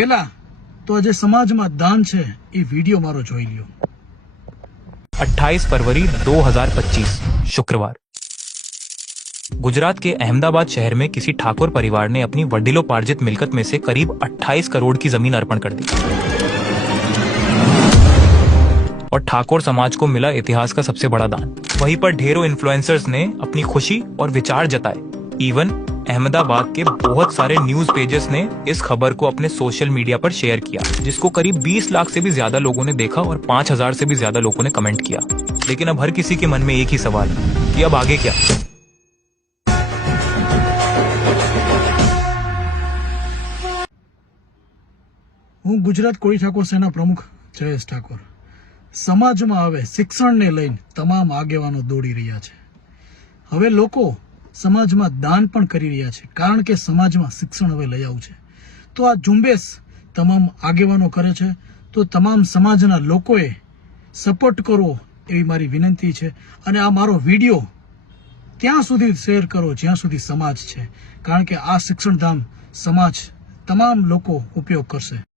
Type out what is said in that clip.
પહેલા તો આજે સમાજમાં દાન છે એ વિડીયો મારો જોઈ લ્યો। 28 फरवरी 2025 शुक्रवार गुजरात के अहमदाबाद शहर में किसी ठाकुर परिवार ने अपनी वडिलोपार्जित मिल्कत में से करीब 28 करोड़ की जमीन अर्पण कर दी और ठाकुर समाज को मिला इतिहास का सबसे बड़ा दान। वहीं पर ढेरों इन्फ्लुएंसर्स ने अपनी खुशी और विचार जताए। इवन अहमदाबाद के बहुत सारे न्यूज पेजेस ने इस खबर को अपने सोशल मीडिया पर शेयर किया, जिसको करीब 20 लाख से भी ज्यादा लोगों ने देखा और 5000 से भी ज्यादा लोगों ने कमेंट किया। लेकिन अब हर किसी के मन में एक ही सवाल कि अब आगे क्या। હું ગુજરાત કોળી ઠાકોર સેના પ્રમુખ જયેશ ઠાકોર। સમાજમાં હવે શિક્ષણને લઈને તમામ આગેવાનો દોડી રહ્યા છે। હવે લોકો સમાજમાં દાન પણ કરી રહ્યા છે, કારણ કે સમાજમાં શિક્ષણ હવે લઈ આવવું છે। તો આ ઝુંબેશ તમામ આગેવાનો કરે છે, તો તમામ સમાજના લોકોએ સપોર્ટ કરવો એવી મારી વિનંતી છે। અને આ મારો વિડીયો ત્યાં સુધી શેર કરો જ્યાં સુધી સમાજ છે, કારણ કે આ શિક્ષણધામ સમાજ તમામ લોકો ઉપયોગ કરશે।